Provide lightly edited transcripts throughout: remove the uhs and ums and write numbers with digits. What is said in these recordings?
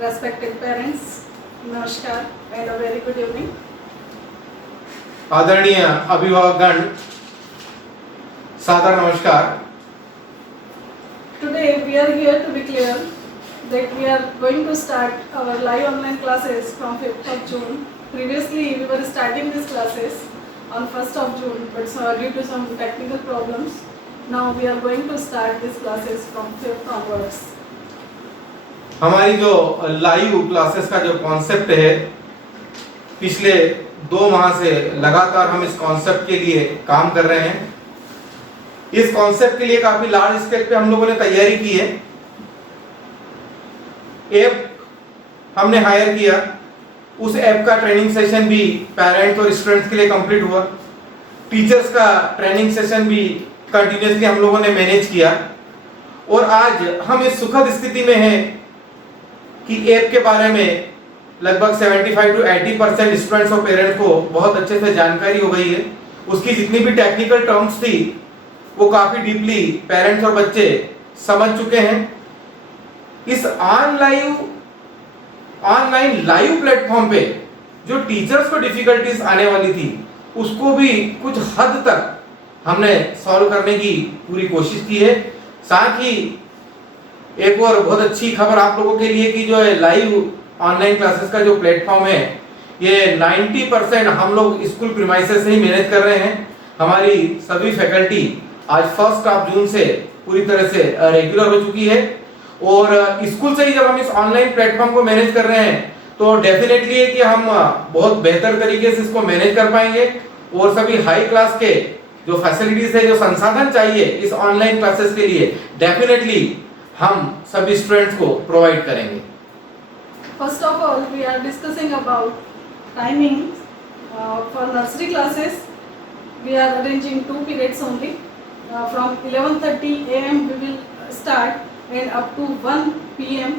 respected parents, Namaskar and a very good evening. आदरणीय अभिभावकगण, सादर नमस्कार। Today we are here to declare that we are going to start our live online classes from 5th of June. Previously we were starting these classes on 1st of June, but due to some technical problems, now we are going to start these classes from 5th onwards. हमारी जो live classes का जो concept है, पिछले 2 माह से लगातार हम इस कॉन्सेप्ट के लिए काम कर रहे हैं। इस कॉन्सेप्ट के लिए काफी लार्ज स्केल पे हम लोगों ने तैयारी की है। ऐप हमने हायर किया, उस ऐप का ट्रेनिंग सेशन भी पेरेंट्स और स्टूडेंट्स के लिए कंप्लीट हुआ। टीचर्स का ट्रेनिंग सेशन भी कंटिन्यूसली हम लोगों ने मैनेज किया और आज हम इस सुखद स्थिति में हैं कि ऐप के बारे में लगभग 75 to 80% स्टूडेंट्स और पेरेंट्स को बहुत अच्छे से जानकारी हो गई है। उसकी जितनी भी टेक्निकल टर्म्स थी वो काफी डीपली पेरेंट्स और बच्चे समझ चुके हैं। इस ऑनलाइन लाइव प्लेटफॉर्म पे जो टीचर्स को डिफिकल्टीज आने वाली थी उसको भी कुछ हद तक हमने सॉल्व करने की पूरी कोशिश की है। साथ ही एक और बहुत अच्छी खबर आप लोगों के लिए कि जो है लाइव ऑनलाइन क्लासेस का जो प्लेटफॉर्म है ये 90% हम लोग स्कूल प्रीमाइसेस से ही मैनेज कर रहे हैं। हमारी सभी फैकल्टी आज 1 जून से पूरी तरह से रेगुलर हो चुकी है और स्कूल से ही जब हम इस ऑनलाइन प्लेटफॉर्म को मैनेज कर रहे हैं तो डेफिनेटली है कि हम बहुत बेहतर तरीके से इसको मैनेज कर पाएंगे और सभी हाई क्लास के जो फैसिलिटीज है, जो संसाधन चाहिए इस ऑनलाइन क्लासेस के लिए डेफिनेटली हम सभी स्टूडेंट्स को प्रोवाइड करेंगे। First of all, we are discussing about timing for nursery classes. We are arranging 2 periods only. From 11:30 a.m. we will start and up to 1 p.m.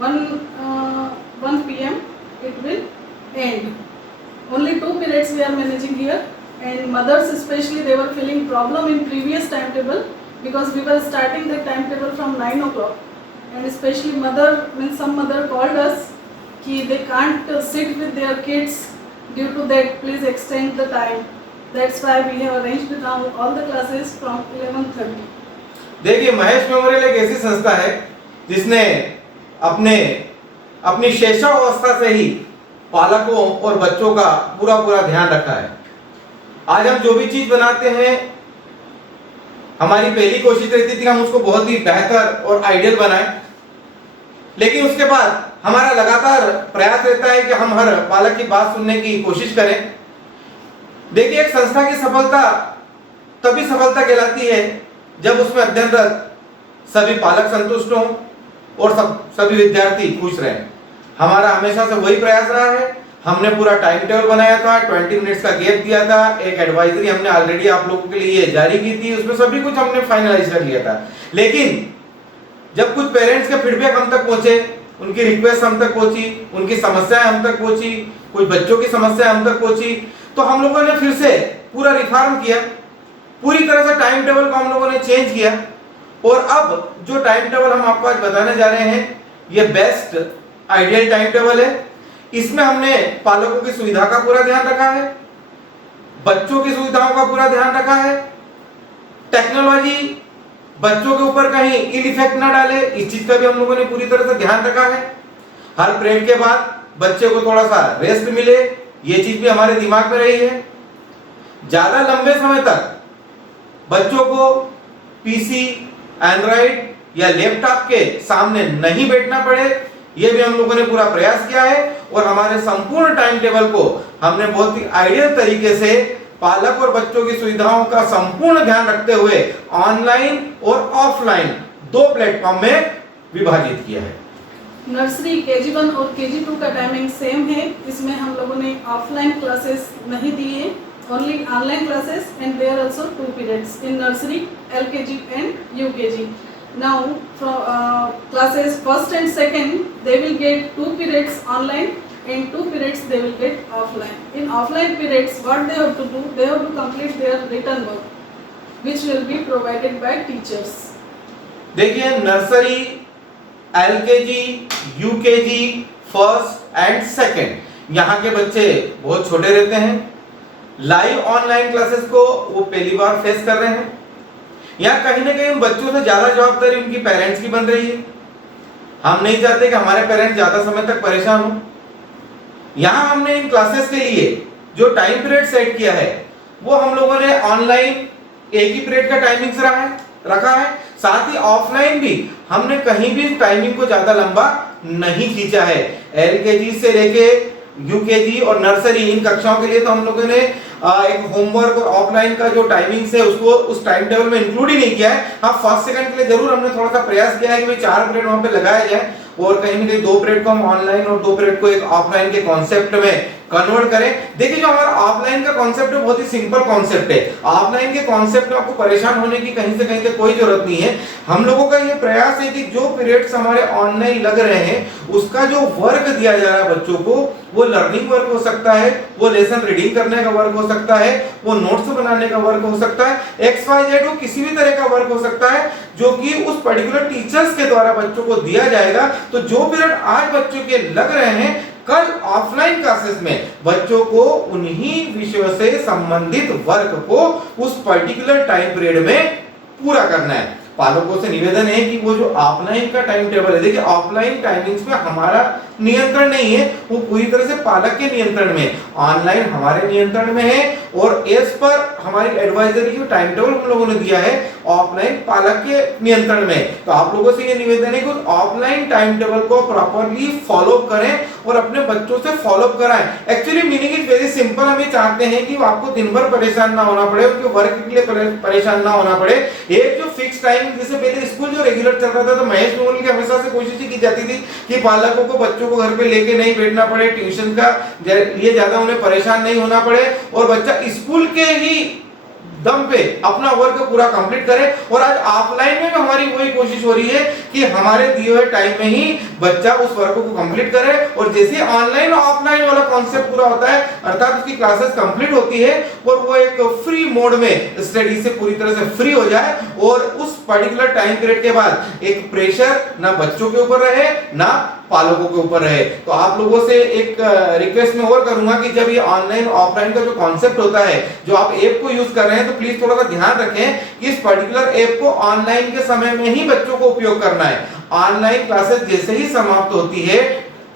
1 p.m. it will end. Only 2 periods we are managing here, and mothers especially they were feeling problem in previous timetable because we were starting the timetable from 9 o'clock. And especially some mother called us कि they can't sit with their kids due to that, please extend the time. That's why we have arranged now all the classes from 11:30. देखिए, Mahesh memorial एक ऐसी संस्था है जिसने अपनी शैशवावस्था से ही पालकों और बच्चों का पूरा ध्यान रखा है। आज हम जो भी चीज बनाते हैं हमारी पहली कोशिश रहती थी कि हम उसको बहुत ही बेहतर और आइडियल बनाएं, लेकिन उसके बाद हमारा लगातार प्रयास रहता है कि हम हर पालक की बात सुनने की कोशिश करें। देखिए, एक संस्था की सफलता तभी सफलता कहलाती है जब उसमें अध्ययनरत सभी पालक संतुष्ट हों और सभी विद्यार्थी खुश रहें। हमारा हमेशा से वही प्रयास रहा है। हमने पूरा टाइम टेबल बनाया था, 20 मिनट्स का गैप दिया था, एक एडवाइजरी हमने ऑलरेडी आप लोगों के लिए जारी की थी, उसमें सभी कुछ हमने फाइनलाइज कर लिया था। लेकिन जब कुछ पेरेंट्स के फीडबैक हम तक पहुंचे, उनकी रिक्वेस्ट हम तक पहुंची, उनकी समस्याएं हम तक पहुंची, कुछ बच्चों की समस्या हम तक पहुंची, तो हम लोगों ने फिर से पूरा रिफॉर्म किया, पूरी तरह से टाइम टेबल को हम लोगों ने चेंज किया और अब जो टाइम टेबल हम आपको आज बताने जा रहे हैं ये बेस्ट आइडियल टाइम टेबल है। इसमें हमने पालकों की सुविधा का पूरा ध्यान रखा है, बच्चों की सुविधाओं का पूरा ध्यान रखा है, टेक्नोलॉजी बच्चों के ऊपर कहीं इल इफेक्ट ना डाले इस चीज का भी हम लोगों ने पूरी तरह से ध्यान रखा है। हर पीरियड के बाद बच्चे को थोड़ा सा रेस्ट मिले, ये चीज भी हमारे दिमाग में रही है। ज्यादा लंबे समय तक बच्चों को पीसी, एंड्रॉइड या लैपटॉप के सामने नहीं बैठना पड़े, ये भी हम लोगों ने पूरा प्रयास किया है और हमारे संपूर्ण टाइम टेबल को हमने बहुत ही आइडियल तरीके से पालक और बच्चों की सुविधाओं का संपूर्ण ध्यान रखते हुए ऑनलाइन और ऑफलाइन 2 प्लेटफॉर्म में विभाजित किया है। नर्सरी KG1 और KG2 का टाइमिंग सेम है। इसमें हम लोगों ने ऑफलाइन क्लासेस नहीं दिए, only online classes, and there also 2 periods in nursery, LKG and UKG. Now from classes 1st and 2nd they will get 2 periods online and 2 periods they will get offline. In offline periods what they have to do, they have to complete their written work which will be provided by teachers. देखिए, nursery LKG, UKG, first and second, यहाँ के बच्चे बहुत छोटे रहते हैं। Live online classes को वो पहली बार फेस कर रहे हैं। यहाँ कहीं ना कहीं उन बच्चों से ज्यादा जवाबदारी उनकी पेरेंट्स की बन रही है। हम नहीं चाहते कि हमारे पेरेंट्स ज्यादा समय तक परेशान हो। यहाँ हमने इन क्लासेस के लिए जो टाइम पीरियड सेट किया है वो हम लोगों ने ऑनलाइन एक ही पीरियड का टाइमिंग्स रखा है, साथ ही ऑफलाइन भी हमने कहीं भी टाइमिंग को ज्यादा लंबा नहीं खींचा है। LKG से लेके UKG और नर्सरी इन कक्षाओं के लिए तो हम लोगों ने एक होमवर्क और ऑफलाइन का जो टाइमिंग्स है उसको उस टाइम टेबल में इंक्लूड ही नहीं किया है। हाँ, फर्स्ट सेकंड के लिए जरूर हमने थोड़ा सा प्रयास किया है कि भाई 4 पीरियड वहां पे लगाया जाए और कहीं ना कहीं 2 पीरियड को हम ऑनलाइन और 2 पीरियड को एक ऑफलाइन के कॉन्सेप्ट में कन्वर्ट करें। देखिए, जो हमारा ऑफलाइन का कॉन्सेप्ट है बहुत ही सिंपल कॉन्सेप्ट है। ऑफलाइन के कॉन्सेप्ट में आपको परेशान होने की कहीं से कहीं तक कोई जरूरत नहीं है। हम लोगों का ये प्रयास है कि जो पीरियड्स हमारे ऑनलाइन लग रहे हैं उसका जो वर्क दिया जा रहा है बच्चों को, वो लर्निंग वर्क हो सकता है, वो लेसन रीडिंग करने का वर्क हो सकता है, वो नोट्स बनाने का वर्क हो सकता है, XYZ वो किसी भी तरह का वर्क हो सकता है जो कि उस पर्टिकुलर टीचर्स के द्वारा बच्चों को दिया जाएगा। तो जो पीरियड आज बच्चों के लग रहे हैं, कल ऑफलाइन क्लासेस में बच्चों को उन्हीं विषयों से संबंधित वर्क को उस पर्टिकुलर टाइम पीरियड में पूरा करना है। पालकों से निवेदन है कि वो जो ऑफलाइन का टाइम टेबल है, देखिए ऑफलाइन टाइमिंग्स में हमारा नियंत्रण नहीं है, वो पूरी तरह से पालक के नियंत्रण में। ऑनलाइन हमारे नियंत्रण में है और एज पर हमारी एडवाइजरी जो टाइम टेबल हम लोगों ने दिया है ऑफलाइन पालक के नियंत्रण में। तो आप लोगों से ये निवेदन है कि ऑफलाइन टाइम टेबल को प्रॉपर्ली फॉलो करें और अपने बच्चों से फॉलो कराएं। Actually meaning is very simple. हम ये चाहते हैं कि आपको दिन भर परेशान ना होना पड़े, उनके वर्क के लिए परेशान ना होना पड़े। एक जो फिक्स टाइम, जैसे पहले स्कूल जो रेगुलर चल रहा था तो महेश नोवल की हमेशा से कोशिश की जाती थी कि पालकों को बच्चों को घर पे लेके नहीं बैठना पड़े, ट्यूशन का लिए ज्यादा उन्हें परेशान नहीं होना पड़े और बच्चा स्कूल के ही दम पे अपना वर्क पूरा कंप्लीट करे। और आज ऑफलाइन में हमारी वही कोशिश हो रही है कि हमारे दिए हुए टाइम में ही बच्चा उस वर्क को कंप्लीट करे और जैसे ऑनलाइन और ऑफलाइन वाला कॉन्सेप्ट पूरा होता है, अर्थात उसकी क्लासेस कंप्लीट होती है और वो एक फ्री मोड में स्टडी से पूरी तरह से फ्री हो जाए और उस पर्टिकुलर टाइम पीरियड के बाद एक प्रेशर ना बच्चों के ऊपर रहे ना पालकों के ऊपर रहे। तो आप लोगों से एक रिक्वेस्ट में और करूंगा कि जब ये ऑनलाइन ऑफलाइन का जो कॉन्सेप्ट होता है, जो आप ऐप को यूज कर रहे हैं, तो प्लीज थोड़ा सा ध्यान रखें कि इस पर्टिकुलर ऐप को ऑनलाइन के समय में ही बच्चों को उपयोग करना है। ऑनलाइन क्लासेस जैसे ही समाप्त होती है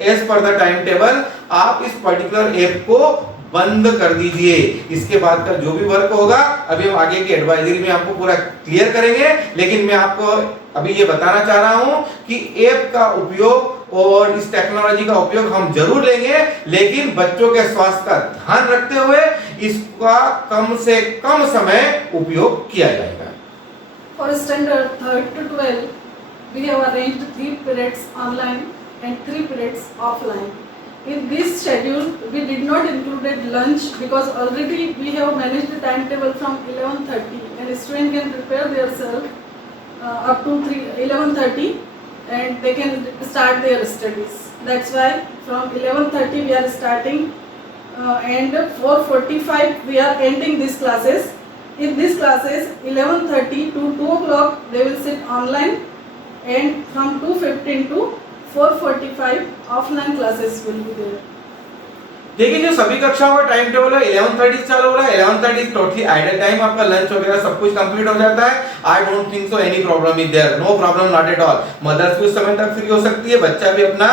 as per the time table, आप इस पर्टिकुलर ऐप को बंद कर दीजिए। इसके बाद का जो भी वर्क होगा अभी हम आगे की एडवाइजरी में आपको पूरा क्लियर करेंगे, लेकिन मैं आपको अभी ये बताना चाह रहा हूं कि ऐप का उपयोग और इस टेक्नोलॉजी का उपयोग हम जरूर लेंगे, लेकिन बच्चों के स्वास्थ्य का ध्यान रखते हुए इसका कम से कम समय उपयोग किया जाएगा। For standard 3rd to 12, we have arranged 3 periods online and 3 periods offline. In this schedule, we did not include lunch because already we have managed the timetable from 11:30 and student can prepare themselves up to 11:30 and they can start their studies. That's why from 11:30 we are starting and 4:45 we are ending these classes. In these classes 11:30 to 2 o'clock they will sit online and from 2:15 to 4:45 offline classes will be there. देखिए, जो सभी कक्षाओं का time table है 11:30 से चालू हो रहा है। 11:30 टोटली आइडल टाइम, आपका लंच वगैरह सब कुछ कंप्लीट हो जाता है। I don't think so any problem is there, no problem, not at all. Mothers भी उस समय तक फ्री हो सकती है, बच्चा भी अपना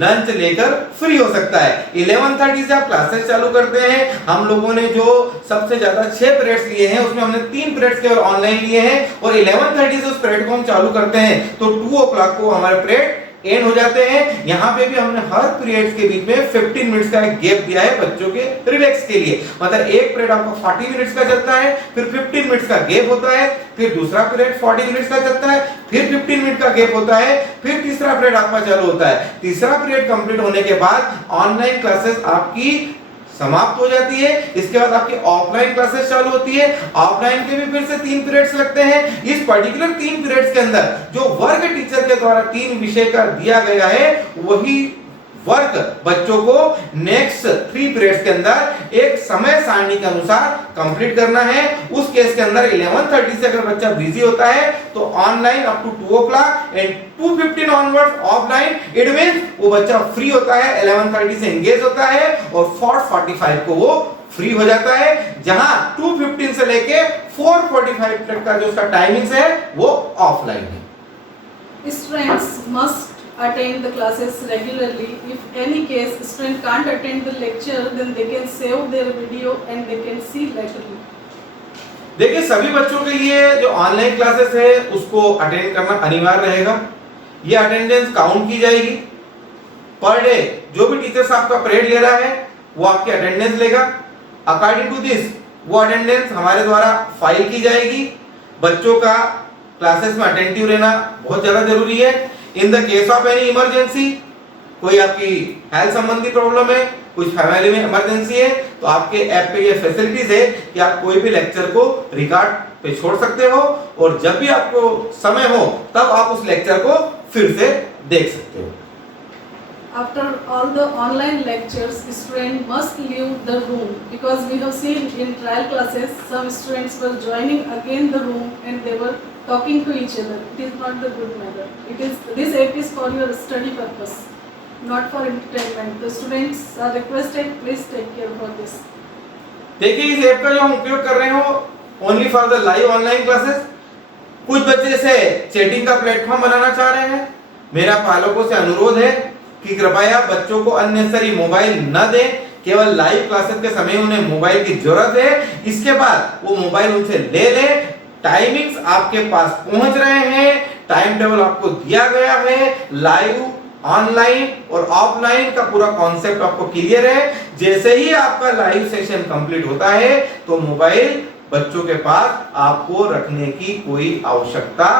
लंच लेकर फ्री हो सकता है। 11:30 से आप क्लासेस चालू करते हैं। हम लोगों ने जो सबसे ज्यादा 6 पीरियड्स लिए हैं उसमें हमने 3 पीरियड्स केवल ऑनलाइन लिए हैं और 11:30 से उस पीरियड को हम चालू करते हैं तो 2 o'clock को हमारे पीरियड एंड हो जाते हैं। यहाँ पे भी हमने हर पीरियड्स के बीच में 15 मिनट्स का एक गैप दिया है बच्चों के रिलैक्स के लिए। मतलब एक पीरियड आपका 40 मिनट्स का चलता है, फिर 15 मिनट्स का गैप होता है, फिर दूसरा पीरियड 40 मिनट्स का चलता है, फिर 15 मिनट का गैप होता है, फिर तीसरा पीरियड आपका चालू होता है। तीसरा पीरियड कंप्लीट होने के बाद ऑनलाइन क्लासेस आपकी समाप्त हो जाती है। इसके बाद आपकी ऑफलाइन क्लासेस चालू होती है। ऑफलाइन के भी फिर से 3 पीरियड्स लगते हैं। इस पर्टिकुलर 3 पीरियड्स के अंदर जो वर्ग टीचर के द्वारा 3 विषय का दिया गया है वही वर्क बच्चों को नेक्स्ट 3 पीरियड्स के अंदर एक समय सारणी के अनुसार कंप्लीट करना है। उस केस के अंदर 11:30 से अगर बच्चा बिजी होता है तो online up to 2 o'clock and 2:15 onwards offline. It means वो बच्चा फ्री होता है, 11:30 से एंगेज होता है और 4:45 को वो फ्री हो जाता है, जहां 2:15 से लेके 4:45 तक का जो उसका टाइमिंग्स है वो ऑफलाइन है। Students must attend the classes regularly. If any case student can't attend the lecture, then they can save their video and they can see laterally. देखिए सभी बच्चों के लिए जो ऑनलाइन क्लासेस है उसको अटेंड करना अनिवार्य रहेगा। ये अटेंडेंस काउंट की जाएगी पर डे। जो भी टीचर साहब का पीरियड ले रहा है वो आपकी अटेंडेंस लेगा। अकॉर्डिंग टू दिस वो अटेंडेंस हमारे द्वारा फाइल की जाएगी। बच्चों का क्लासेस में अटेंटिव रहना बहुत ज्यादा जरूरी है। In the case of any emergency, कोई आपकी हेल्थ संबंधी प्रॉब्लम है, कुछ फैमिली में इमरजेंसी है, तो आपके ऐप पे ये फैसिलिटीज है कि आप कोई भी लेक्चर को रिकॉर्ड पे छोड़ सकते हो और जब भी आपको समय हो तब आप उस लेक्चर को फिर से देख सकते हो। After all the online lectures, student must leave the room because we have seen in trial classes some students were joining again the room and they were talking to each other. It is not the good manner. This app is for your study purpose, not for entertainment. The students are requested, please take care for this. देखिए इस app का जो हम उपयोग कर रहे हो only for the live online classes. कुछ बच्चे इसे चैटिंग का प्लेटफॉर्म बनाना चाह रहे हैं। मेरा पालकों से अनुरोध है कि कृपया बच्चों को अननेसेसरी मोबाइल न दें। केवल लाइव क्लासेस के समय उन्हें मोबाइल की जरूरत है, इसके बाद वो मोबाइल उनसे ले लें। टाइमिंग्स आपके पास पहुंच रहे हैं, टाइम टेबल आपको दिया गया है, लाइव ऑनलाइन और ऑफलाइन का पूरा कॉन्सेप्ट आपको क्लियर है। जैसे ही आपका लाइव सेशन कंप्लीट होता है तो मोबाइल बच्चों के पास आपको रखने की कोई आवश्यकता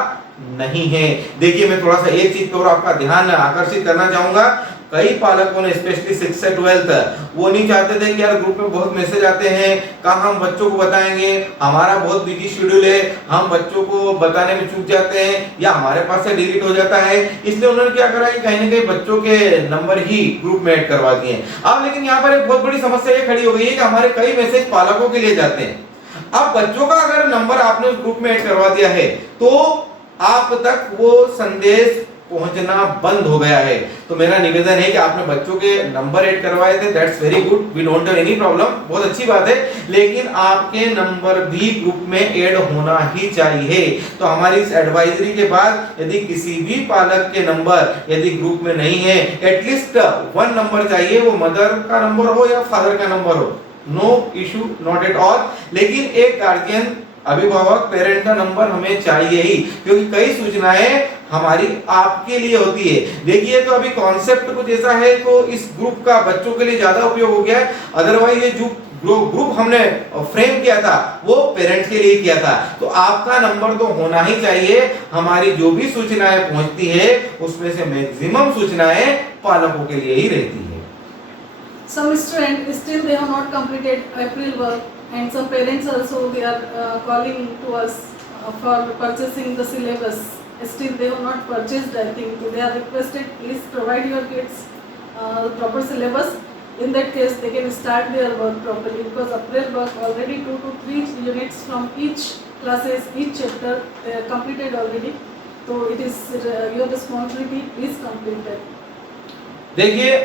नहीं है। देखिए मैं थोड़ा सा एक चीज पर आपका ध्यान आकर्षित करना चाहूंगा। कई पालकों ने स्पेशली 6th से 12th वो नहीं चाहते थे कि यार ग्रुप में बहुत मैसेज आते हैं, कहाँ हम बच्चों को बताएंगे, हमारा बहुत बिजी शेड्यूल है, हम बच्चों को बताने में चूक जाते हैं या हमारे पास से डिलीट हो जाता है। इसलिए उन्होंने क्या करा कि कहीं ना कहीं बच्चों के नंबर ही ग्रुप में ऐड करवा दिए। अब लेकिन यहाँ पर एक बहुत बड़ी समस्या ये खड़ी हो गई है कि हमारे कई मैसेज पालकों के लिए जाते हैं। अब बच्चों का अगर नंबर आपने उस ग्रुप में ऐड करवा दिया है तो आप तक वो संदेश पहुंचना बंद हो गया है। तो मेरा निवेदन है कि आपने बच्चों के नंबर ऐड करवाए थे, that's very good, we don't have any problem, बहुत अच्छी बात है, लेकिन आपके नंबर भी ग्रुप में ऐड होना ही चाहिए। तो हमारी इस एडवाइजरी के बाद यदि किसी भी पालक के नंबर यदि ग्रुप में नहीं है, एटलीस्ट 1 नंबर चाहिए, वो मदर का नंबर हो या फादर का नंबर हो, no issue, not at all, लेकिन एक गार्जियन अभिभावक पेरेंट का नंबर हमें चाहिए ही, क्योंकि कई सूचनाएं हमारी आपके लिए होती है। देखिए तो अभी कॉन्सेप्ट कुछ ऐसा है तो इस ग्रुप का बच्चों के लिए ज्यादा उपयोग हो गया है, अदरवाइज ये जो ग्रुप हमने फ्रेम किया था वो पेरेंट्स के लिए किया था। तो आपका नंबर तो होना ही चाहिए। हमारी जो भी सूचनाएं पहुंचती है उसमें से मैक्सिमम सूचनाएं पालकों के लिए ही रहती है। Some students still they have not completed April work. And some parents also they are calling to us for purchasing the syllabus. Still they have not purchased, I think. So they are requested, please provide your kids proper syllabus. In that case, they can start their work properly because April work already 2 to 3 units from each classes, each chapter they are completed already. So it is your responsibility. Please complete that. देखिए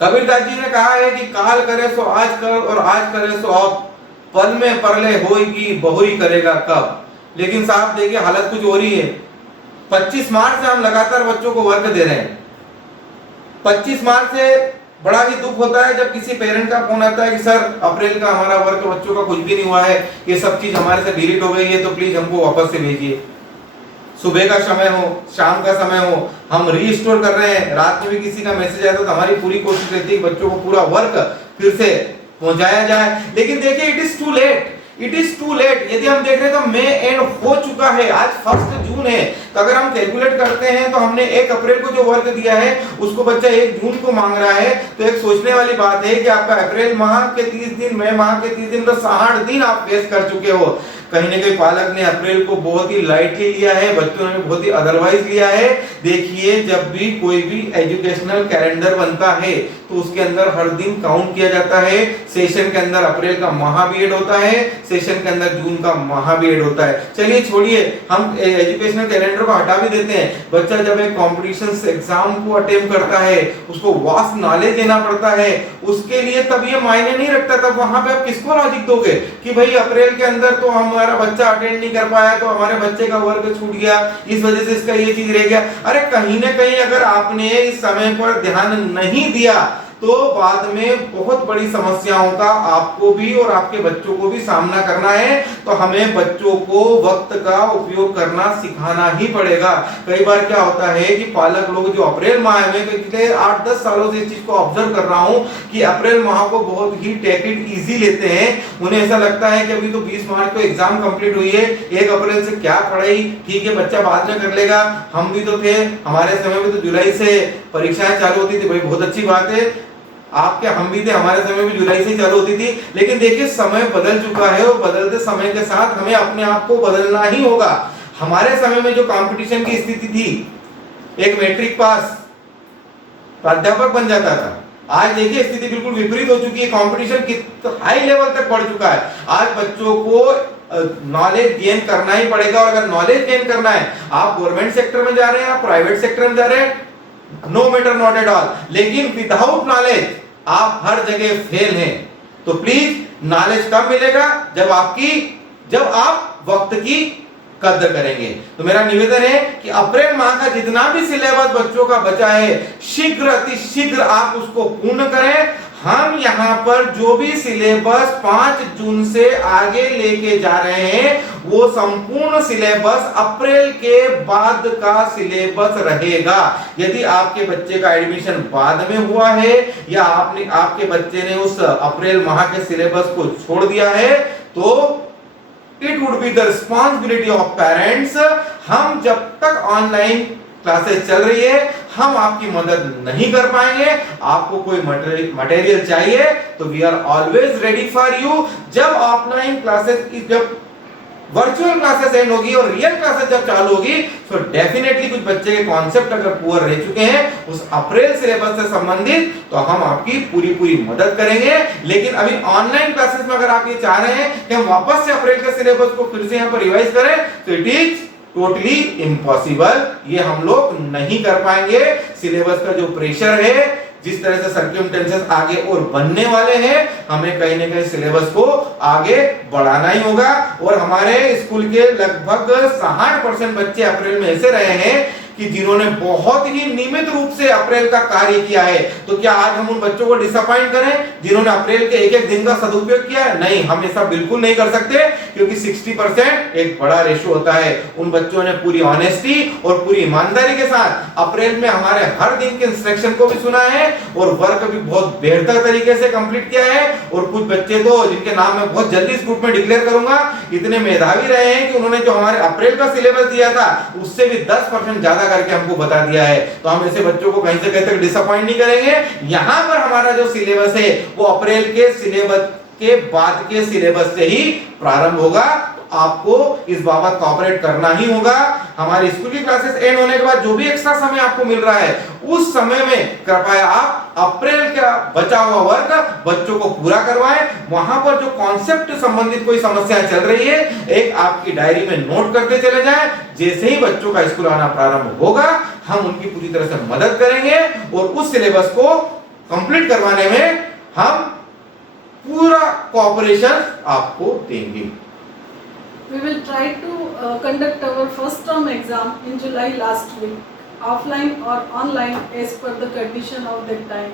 कबीरदास जी ने कहा है कि काल करे सो आज कर और आज करे सो अब, पल में परले होएगी बहुई करेगा कब। लेकिन साहब देखिए हालत कुछ हो रही है। 25 मार्च से हम लगातार बच्चों को वर्क दे रहे हैं। 25 मार्च से बड़ा ही दुख होता है जब किसी पेरेंट का फोन आता है कि सर अप्रैल का हमारा वर्क बच्चों का कुछ भी नहीं हुआ है, ये सब चीज हमारे से डिलीट हो गई है, तो प्लीज हमको वापस से भेजिए। सुबह का समय हो, शाम का समय हो, हम रीस्टोर कर रहे हैं, रात में भी किसी का मैसेज आता है तो हमारी पूरी कोशिश रहती है कि बच्चों को पूरा वर्क फिर से पहुंचाया जाए। लेकिन देखिए it is too late, it is too late. यदि हम देख रहे हैं तो मई एंड हो चुका है, आज 1 जून है, तो अगर हम कैलकुलेट करते हैं तो हमने 1 अप्रैल को जो वर्क दिया है उसको बच्चा 1 जून को मांग रहा है। तो एक सोचने वाली बात है कि आपका अप्रैल माह के 30 दिन, मई माह के 30 दिन, तो 60 दिन आप वेस्ट कर चुके हो। कहीं ना कहीं पालक ने अप्रैल को बहुत ही लाइटली लिया है, बच्चों ने बहुत ही अदरवाइज लिया है। देखिए, जब भी कोई भी एजुकेशनल कैलेंडर बनता है तो उसके अंदर हर दिन काउंट किया जाता है। सेशन के अंदर अप्रैल का माह भी ऐड होता है, सेशन के अंदर जून का माह भी ऐड होता है। चलिए छोड़िए, हम एजुकेशनल कैलेंडर को हटा भी देते हैं। बच्चा जब एक कॉम्पिटिशन एग्जाम को अटेम्प्ट करता है, उसको वास्ट नॉलेज देना पड़ता है, उसके लिए तब ये मायने नहीं रखता। तब वहां पे आप किसको लॉजिक दोगे कि भाई अप्रैल के अंदर तो हमारा बच्चा अटेंड नहीं कर पाया, तो हमारे बच्चे का वर्ग छूट गया, इस वजह से इसका ये चीज रह गया। अरे कहीं ना कहीं अगर आपने इस समय पर ध्यान नहीं दिया तो बाद में बहुत बड़ी समस्याओं का आपको भी और आपके बच्चों को भी सामना करना है। तो हमें बच्चों को वक्त का उपयोग करना सिखाना ही पड़ेगा। कई बार क्या होता है कि पालक लोग जो अप्रैल माह में, पिछले 8-10 सालों से इस चीज को ऑब्जर्व कर रहा हूं कि अप्रैल माह को बहुत ही टेक इट इजी लेते हैं। उन्हें ऐसा लगता है कि अभी तो 20 मार्च को एग्जाम कंप्लीट हुई है, 1 अप्रैल से क्या पढ़ाई, ठीक है बच्चा बाद में कर लेगा। हम भी तो थे, हमारे समय में तो जुलाई से परीक्षाएं चालू होती थी, भाई बहुत अच्छी बात है। आपके हम भी थे, हमारे समय में जुलाई से चालू होती थी। लेकिन देखिए, समय बदल चुका है और बदलते समय के साथ हमें अपने आप को बदलना ही होगा। हमारे समय में जो कंपटीशन की स्थिति थी, एक मैट्रिक पास प्राध्यापक बन जाता था। आज देखिए स्थिति बिल्कुल विपरीत हो चुकी है, कंपटीशन कितना हाई लेवल तक बढ़ चुका है। आज बच्चों को नॉलेज गेन करना ही पड़ेगा, और अगर नॉलेज गेन करना है, आप गवर्नमेंट सेक्टर में जा रहे हैं, आप प्राइवेट सेक्टर में जा रहे हैं, no matter not at all, लेकिन विदाउट नॉलेज आप हर जगह फेल हैं। तो प्लीज नॉलेज कब मिलेगा? जब आप वक्त की कदर करेंगे। तो मेरा निवेदन है कि अप्रैल माह का जितना भी सिलेबस बच्चों का बचा है, शीघ्र अति शीघ्र आप उसको पूर्ण करें। हम यहाँ पर जो भी सिलेबस 5 जून से आगे लेके जा रहे हैं, वो संपूर्ण सिलेबस अप्रैल के बाद का सिलेबस रहेगा। यदि आपके बच्चे का एडमिशन बाद में हुआ है या आपके बच्चे ने उस अप्रैल माह के सिलेबस को छोड़ दिया है, तो it would be the responsibility of parents. हम जब तक ऑनलाइन क्लासेस चल रही है, हम आपकी मदद नहीं कर पाएंगे। आपको कोई मटेरियल चाहिए तो we are always ready for you. जब ऑफलाइन क्लासेस, जब वर्चुअल क्लासेस एंड होगी और रियल क्लासेस जब चालू होगी, तो डेफिनेटली कुछ बच्चे के कॉन्सेप्ट अगर पुअर रह चुके हैं उस अप्रैल सिलेबस से संबंधित, तो हम आपकी पूरी मदद करेंगे। लेकिन अभी ऑनलाइन क्लासेस में अगर आप ये चाह रहे हैं कि हम वापस से अप्रैल के सिलेबस को फिर से यहाँ पर रिवाइज करें, तो इट इज टोटली इम्पॉसिबल। ये हम लोग नहीं कर पाएंगे। सिलेबस का जो प्रेशर है, जिस तरह से सर्कमस्टेंसेस आगे और बनने वाले हैं, हमें कहीं ना कहीं सिलेबस को आगे बढ़ाना ही होगा। और हमारे स्कूल के लगभग 60% बच्चे अप्रैल में ऐसे रहे हैं कि जिन्होंने बहुत ही नियमित रूप से अप्रैल का कार्य किया है। तो क्या आज हम उन बच्चों को डिसअपॉइंट करें जिन्होंने अप्रैल के एक दिन का सदुपयोग किया है? नहीं, हम ऐसा बिल्कुल नहीं कर सकते, क्योंकि 60% एक बड़ा रेशो होता है। उन बच्चों ने पूरी ऑनेस्टी और पूरी ईमानदारी के साथ अप्रैल में हमारे हर दिन के इंस्ट्रक्शन को भी सुना है और वर्क भी बहुत बेहतर तरीके से कंप्लीट किया है। और कुछ बच्चे तो, जिनके नाम मैं बहुत जल्दी इस ग्रुप में डिक्लेयर करूंगा, इतने मेधावी रहे हैं कि उन्होंने जो हमारे अप्रैल का सिलेबस दिया था उससे भी 10% ज्यादा करके हमको बता दिया है। तो हम ऐसे बच्चों को कहीं से कहीं तक डिसअपॉइंट नहीं करेंगे। यहां पर हमारा जो सिलेबस है वो अप्रैल के सिलेबस के बाद के सिलेबस से ही प्रारंभ होगा। तो आपको इस बाबत कोऑपरेट करना ही होगा। हमारी स्कूल की क्लासेस एंड होने के बाद जो भी एक्स्ट्रा समय आपको मिल रहा है, उस समय में कृपया आप अप्रैल का बचा हुआ वर्क बच्चों को पूरा करवाएं। वहां पर जो कॉन्सेप्ट संबंधित कोई समस्या चल रही है, एक आपकी डायरी में नोट करते चले जाएं। जैसे ही बच्चों का स्कूल आना प्रारंभ होगा, हम उनकी पूरी तरह से मदद करेंगे और उस सिलेबस को कंप्लीट करवाने में हम पूरा कोऑपरेशन आपको देंगे। We will try to conduct our first term exam in July last week, offline or online as per the condition of that time.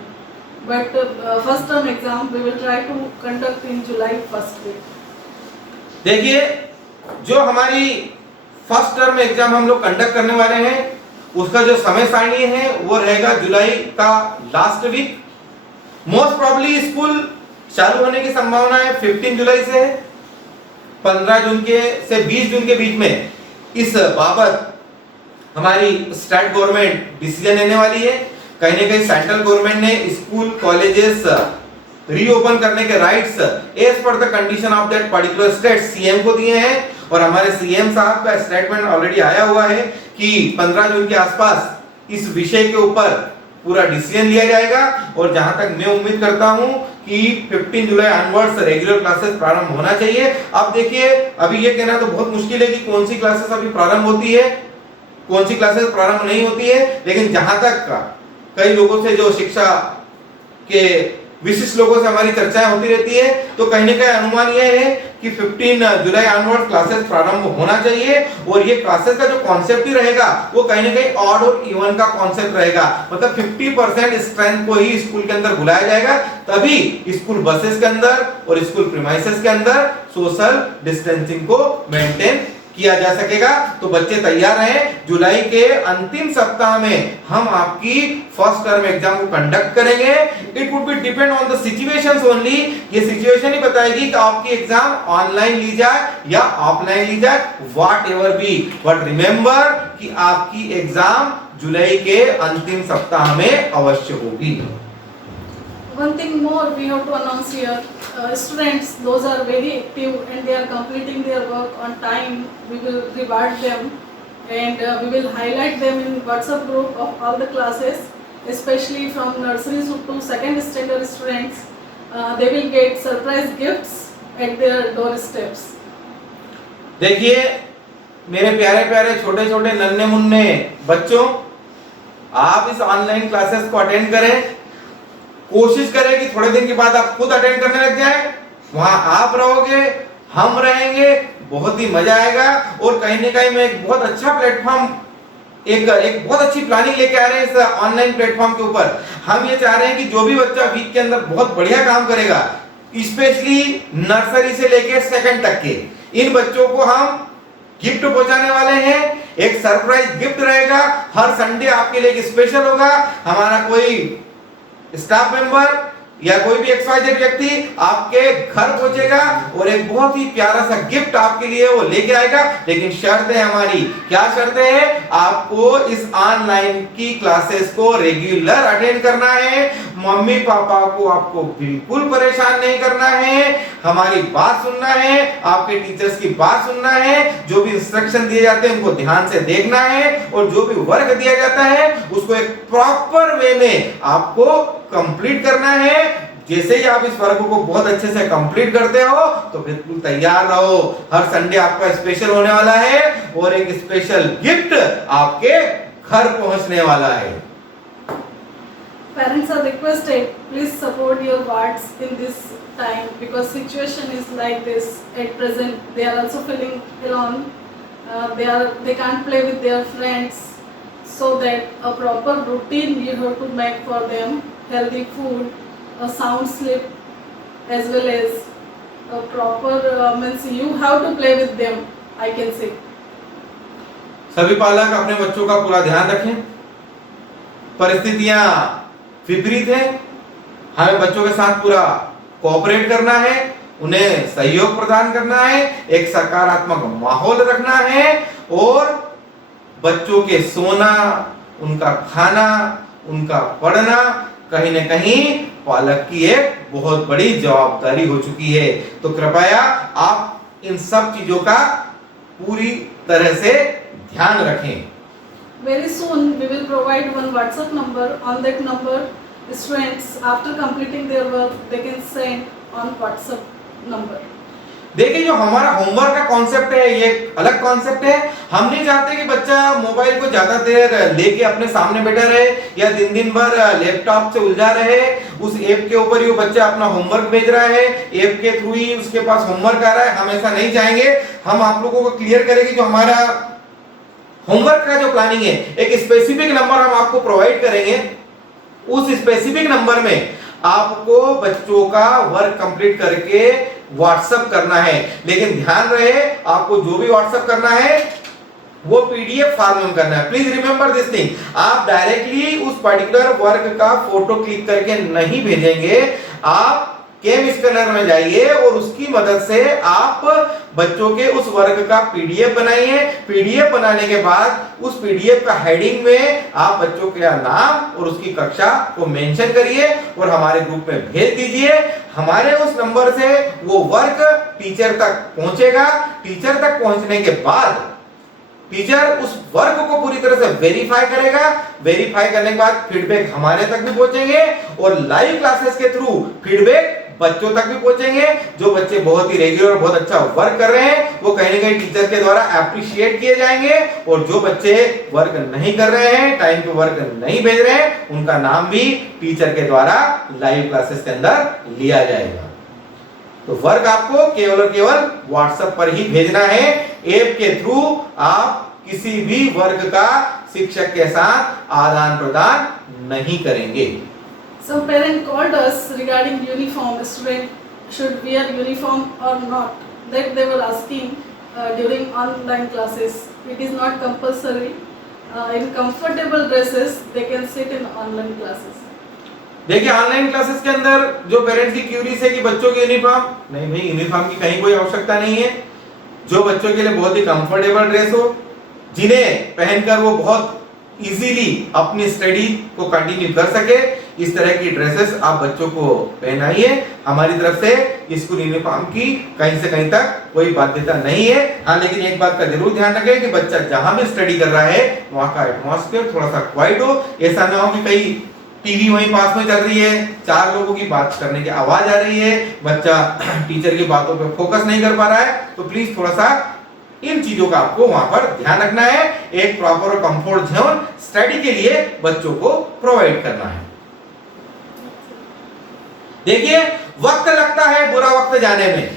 But first term exam we will try to conduct in July first week. देखिए, जो हमारी first term exam हम लोग conduct करने वाले हैं, उसका जो समय सारणी है वो रहेगा जुलाई का last week. Most probably school चालू होने की संभावना है 15 जुलाई से 15 जून के से 20 जून के बीच में। इस बाबत हमारी स्टेट गवर्नमेंट डिसीजन लेने वाली है। कहीं ना कहीं सेंट्रल गवर्नमेंट ने स्कूल कॉलेजेस रीओपन करने के rights as per the condition of that particular state CM को दिए हैं। और हमारे सीएम साहब का स्टेटमेंट ऑलरेडी आया हुआ है कि 15 जून के आसपास इस विषय के ऊपर पूरा डिसीजन लिया जाएगा। और जहां तक मैं उम्मीद करता हूं कि 15 जुलाई ऑनवर्ड्स रेगुलर क्लासेस प्रारंभ होना चाहिए। अब देखिए, अभी ये कहना तो बहुत मुश्किल है कि कौन सी क्लासेस अभी प्रारंभ होती है, कौन सी क्लासेस प्रारंभ नहीं होती है, लेकिन जहां तक कई लोगों से जो शिक्षा के विशिष्ट लोगों से हमारी चर्चाएं होती रहती है, तो कहीं ना कहीं अनुमान यह है कि 15 जुलाई ऑनवर्ड क्लासेस प्रारंभ होना चाहिए। और ये क्लासेस का जो कॉन्सेप्ट ही रहेगा वो कहीं ना कहीं ऑड और इवन का कॉन्सेप्ट रहेगा, मतलब 50% स्ट्रेंथ को ही स्कूल के अंदर बुलाया जाएगा, तभी स्कूल बसेस के अंदर और स्कूल प्रीमाइसेस के अंदर सोशल डिस्टेंसिंग को मेंटेन किया जा सकेगा। तो बच्चे तैयार रहें, जुलाई के अंतिम सप्ताह में हम आपकी फर्स्ट टर्म एग्जाम को कंडक्ट करेंगे। It would be depend on the situations only, ये सिचुएशन ही बताएगी कि आपकी एग्जाम ऑनलाइन ली जाए या ऑफलाइन ली जाए, what ever be, but remember कि आपकी एग्जाम जुलाई के अंतिम सप्ताह में अवश्य होगी। One thing more we have to announce here, students, those are very active and they are completing their work on time, we will reward them and we will highlight them in WhatsApp group of all the classes, especially from nursery to second standard students. They will get surprise gifts at their doorsteps. देखिए मेरे प्यारे प्यारे छोटे छोटे नन्हे मुन्ने बच्चों, आप इस ऑनलाइन क्लासेस को अटेंड करें, कोशिश करें कि थोड़े दिन के बाद आप खुद अटेंड करने लग जाएं। वहां आप रहोगे, हम रहेंगे, बहुत ही मजा आएगा। और कहीं ना कहीं मैं एक बहुत अच्छा प्लेटफॉर्म, एक बहुत अच्छी प्लानिंग लेके आ रहे हैं इस ऑनलाइन प्लेटफॉर्म के ऊपर। हम ये चाह रहे हैं कि जो भी बच्चा वीक के अंदर बहुत बढ़िया काम करेगा, स्पेशली नर्सरी से लेके सेकंड तक के, इन बच्चों को हम गिफ्ट पहुंचाने वाले हैं। एक सरप्राइज गिफ्ट रहेगा, हर संडे आपके लिए एक स्पेशल होगा। हमारा कोई स्टाफ मेंबर या कोई भी XYZ व्यक्ति आपके घर पहुंचेगा और एक बहुत ही प्यारा सा गिफ्ट आपके लिए वो लेके आएगा। लेकिन शर्त है हमारी, क्या शर्त है? आपको इस ऑनलाइन की क्लासेस को रेगुलर अटेंड करना है, मम्मी पापा को आपको बिल्कुल परेशान नहीं करना है, हमारी बात सुनना है, आपके टीचर्स की बात सुनना है, जो भी इंस्ट्रक्शन दिए जाते हैं उनको ध्यान से देखना है और जो भी वर्क दिया जाता है उसको एक प्रॉपर वे में आपको कंप्लीट करना है। जैसे ही आप इस वर्क को बहुत अच्छे से कंप्लीट करते हो तो बिल्कुल तैयार रहो, हर संडे आपका स्पेशल होने वाला है और एक स्पेशल गिफ्ट आपके घर पहुंचने वाला है। Parents are requested, please support your wards in this time because situation is like this at present. They are also feeling alone. They can't play with their friends, so that a proper routine you have to make for them, healthy food, a sound sleep, as well as a proper means you have to play with them, I can say. सभी पालक अपने बच्चों का पूरा ध्यान रखें। परिस्थितियां विपरीत है, हमें बच्चों के साथ पूरा कोऑपरेट करना है, उन्हें सहयोग प्रदान करना है, एक सकारात्मक माहौल रखना है और बच्चों के सोना, उनका खाना, उनका पढ़ना कहीं न कहीं पालक की एक बहुत बड़ी जवाबदारी हो चुकी है। तो कृपया आप इन सब चीजों का पूरी तरह से ध्यान रखें। Very soon we will provide one WhatsApp number. On that number, students after completing their work they can send on WhatsApp number. देखिए जो हमारा होमवर्क का कॉन्सेप्ट है ये अलग कॉन्सेप्ट है। हम नहीं चाहते कि बच्चा मोबाइल को ज्यादा देर लेके अपने सामने बैठा रहे या दिन भर लैपटॉप से उलझा रहे। उस ऐप के ऊपर ही वो बच्चा अपना होमवर्क भेज रहा है, ऐप के थ्रू ही उसके पास होमवर्क आ रहा है। हम ऐसा नहीं चाहेंगे। हम आप लोगों को क्लियर करेंगे जो हमारा होमवर्क का जो प्लानिंग है, एक स्पेसिफिक नंबर हम आपको प्रोवाइड करेंगे। उस स्पेसिफिक नंबर में आपको बच्चों का वर्क कंप्लीट करके व्हाट्सएप करना है। लेकिन ध्यान रहे आपको जो भी व्हाट्सएप करना है वो पीडीएफ फॉर्म में करना है। Please remember this thing. आप डायरेक्टली उस पर्टिकुलर वर्क का फोटो क्लिक करके नहीं भेजेंगे। आप केम स्कैनर में जाइए और उसकी मदद से आप बच्चों के उस वर्क का पीडीएफ बनाइए। पीडीएफ बनाने के बाद उस पीडीएफ का हेडिंग में आप बच्चों का नाम और उसकी कक्षा को मेंशन करिए और हमारे ग्रुप में भेज दीजिए। हमारे उस नंबर से वो वर्क टीचर तक पहुंचेगा। टीचर तक पहुंचने के बाद टीचर उस वर्क को पूरी तरह से वेरीफाई करेगा। वेरीफाई करने के बाद फीडबैक हमारे तक भी पहुंचेंगे और लाइव क्लासेस के थ्रू फीडबैक बच्चों तक भी पहुंचेंगे। जो बच्चे बहुत ही रेगुलर और बहुत अच्छा वर्क कर रहे हैं वो कहीं ना कहीं टीचर के द्वारा एप्रिशिएट किए जाएंगे, और जो बच्चे वर्क नहीं कर रहे हैं, टाइम पे वर्क नहीं भेज रहे हैं, उनका नाम भी टीचर के द्वारा लाइव क्लासेस के अंदर लिया जाएगा। तो वर्क आपको केवल और केवल व्हाट्सएप पर ही भेजना है। ऐप के थ्रू आप किसी भी वर्ग का शिक्षक के साथ आदान प्रदान नहीं करेंगे। Some parent called us regarding uniform. Student should wear uniform or not? That they were asking during online classes. It is not compulsory. In comfortable dresses, they can sit in online classes. देखिए online classes के अंदर जो parents की curies है कि बच्चों की uniform, नहीं भाई यूनिफॉर्म की कहीं कोई आवश्यकता नहीं है। जो बच्चों के लिए बहुत ही कंफर्टेबल ड्रेस हो, जिन्हें पहनकर वो बहुत इजीली अपनी स्टडी को कंटिन्यू कर सके, इस तरह की ड्रेसेस आप बच्चों को पहनाइए। हमारी तरफ से स्कूल यूनिफॉर्म की कहीं से कहीं तक कोई बाध्यता नहीं है। हाँ, लेकिन एक बात का जरूर ध्यान रखें कि बच्चा जहां भी स्टडी कर रहा है वहां का एटमॉस्फेयर थोड़ा सा क्वाइट हो। ऐसा ना हो कि कहीं टीवी वहीं पास में चल रही है, चार लोगों की बात करने की आवाज आ रही है, बच्चा टीचर की बातों पे फोकस नहीं कर पा रहा है। तो प्लीज थोड़ा सा इन चीजों का आपको वहां पर ध्यान रखना है। एक प्रॉपर और कंफर्ट जोन स्टडी के लिए बच्चों को प्रोवाइड करना है। देखिए, वक्त लगता है बुरा वक्त जाने में,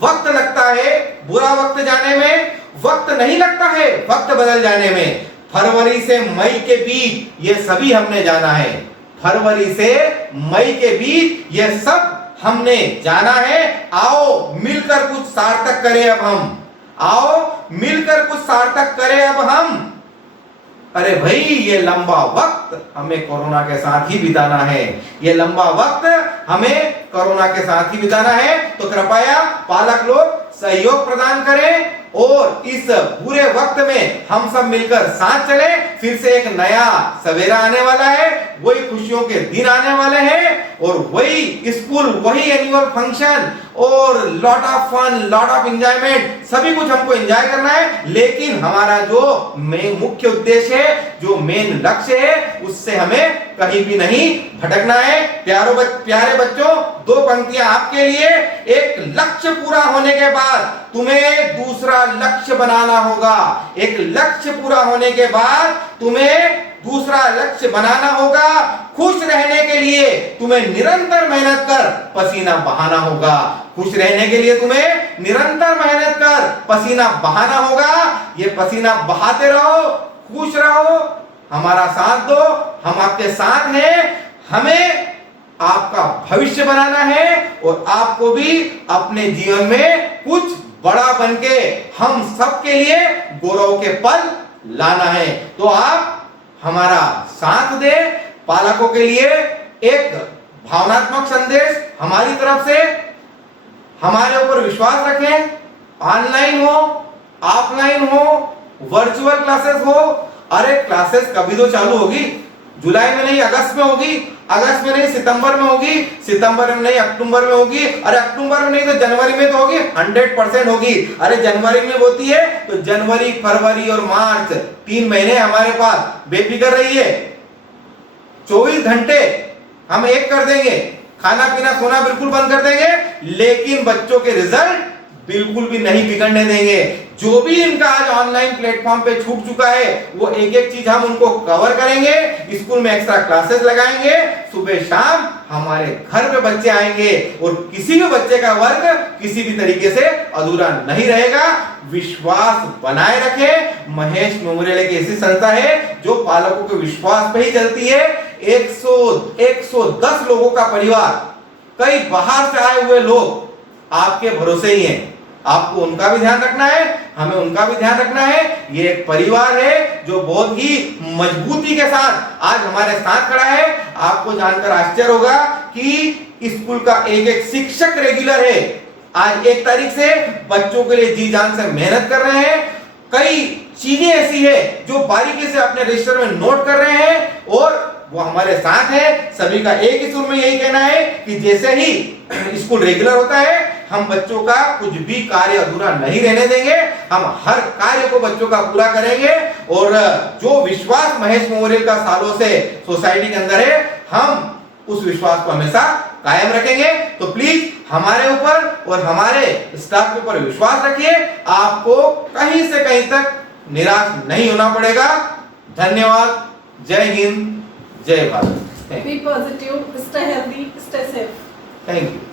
वक्त लगता है बुरा वक्त जाने में, वक्त नहीं लगता है वक्त बदल जाने में। फरवरी से मई के बीच ये सभी हमने जाना है। फरवरी से मई के बीच ये सब हमने जाना है। आओ मिलकर कुछ सार्थक करें अब हम, आओ मिलकर कुछ सार्थक करें अब हम। अरे भाई, ये लंबा वक्त हमें कोरोना के साथ ही बिताना है, ये लंबा वक्त हमें कोरोना के साथ ही बिताना है। तो कृपया पालक लोग सहयोग प्रदान करें और इस बुरे वक्त में हम सब मिलकर साथ चलें। फिर से एक नया सवेरा आने वाला है, वही खुशियों के दिन आने वाले हैं, और वही स्कूल, वही एनुअल फंक्शन और lot of fun, lot of enjoyment, सभी कुछ हमको एंजॉय करना है। लेकिन हमारा जो मुख्य उद्देश्य है, जो मेन लक्ष्य है, उससे हमें कहीं भी नहीं भटकना है। प्यारे बच्चों, दो पंक्तियां आपके लिए। एक लक्ष्य पूरा होने के बाद तुम्हें दूसरा लक्ष्य बनाना होगा। एक लक्ष्य पूरा होने के बाद तुम्हें दूसरा लक्ष्य बनाना होगा। खुश रहने के लिए तुम्हें निरंतर मेहनत कर पसीना बहाना होगा। खुश रहने के लिए तुम्हें निरंतर मेहनत कर पसीना बहाना होगा। ये पसीना बहाते रहो, खुश रहो, हमारा साथ दो, हम आपके साथ हैं। हमें आपका भविष्य बनाना है और आपको भी अपने जीवन में कुछ बड़ा बनके हम सबके लिए गौरव के पल लाना है। तो आप हमारा साथ दें। पालकों के लिए एक भावनात्मक संदेश हमारी तरफ से, हमारे ऊपर विश्वास रखें। ऑनलाइन हो, ऑफलाइन हो, वर्चुअल क्लासेस हो, अरे क्लासेस कभी तो चालू होगी। जुलाई में नहीं अगस्त में होगी, अगस्त में नहीं सितंबर में होगी, सितंबर में नहीं अक्टूबर में होगी, अरे अक्टूबर में नहीं तो जनवरी में तो होगी, 100% होगी। अरे जनवरी में होती है तो जनवरी, फरवरी और मार्च 3 महीने हमारे पास बेफिक्र रहिए। 24 घंटे हम एक कर देंगे, खाना पीना सोना बिल्कुल बंद कर देंगे, लेकिन बच्चों के रिजल्ट बिल्कुल भी नहीं बिगड़ने देंगे। जो भी इनका आज ऑनलाइन प्लेटफॉर्म पे छूट चुका है वो एक एक चीज हम उनको कवर करेंगे। स्कूल में एक्स्ट्रा क्लासेस लगाएंगे, सुबह शाम हमारे घर पे बच्चे आएंगे और किसी भी बच्चे का वर्क किसी भी तरीके से अधूरा नहीं रहेगा। विश्वास बनाए रखें। महेश मेमोरियल एक ऐसी संस्था है जो पालकों के विश्वास पे ही चलती है। 110 लोगों का परिवार, कई बाहर से आए हुए लोग आपके भरोसे ही हैं। आपको उनका भी ध्यान रखना है, हमें उनका भी ध्यान रखना है। ये एक परिवार है जो बहुत ही मजबूती के साथ आज हमारे साथ खड़ा है। आपको जानकर आश्चर्य होगा कि स्कूल का एक एक शिक्षक रेगुलर है। आज 1 तारीख से बच्चों के लिए जी जान से मेहनत कर रहे हैं। कई चीजें ऐसी है जो बारीकी से अपने रजिस्टर में नोट कर रहे हैं और वो हमारे साथ है। सभी का एक ही सुर में यही कहना है कि जैसे ही स्कूल रेगुलर होता है हम बच्चों का कुछ भी कार्य अधूरा नहीं रहने देंगे। हम हर कार्य को बच्चों का पूरा करेंगे और जो विश्वास महेश मेमोरियल का सालों से सोसाइटी के अंदर है, हम उस विश्वास को हमेशा कायम रखेंगे। तो प्लीज हमारे ऊपर और हमारे स्टाफ के ऊपर विश्वास रखिए, आपको कहीं से कहीं तक निराश नहीं होना पड़ेगा। धन्यवाद। जय हिंद, जय Bharat. Be positive, stay healthy, stay safe. Thank you.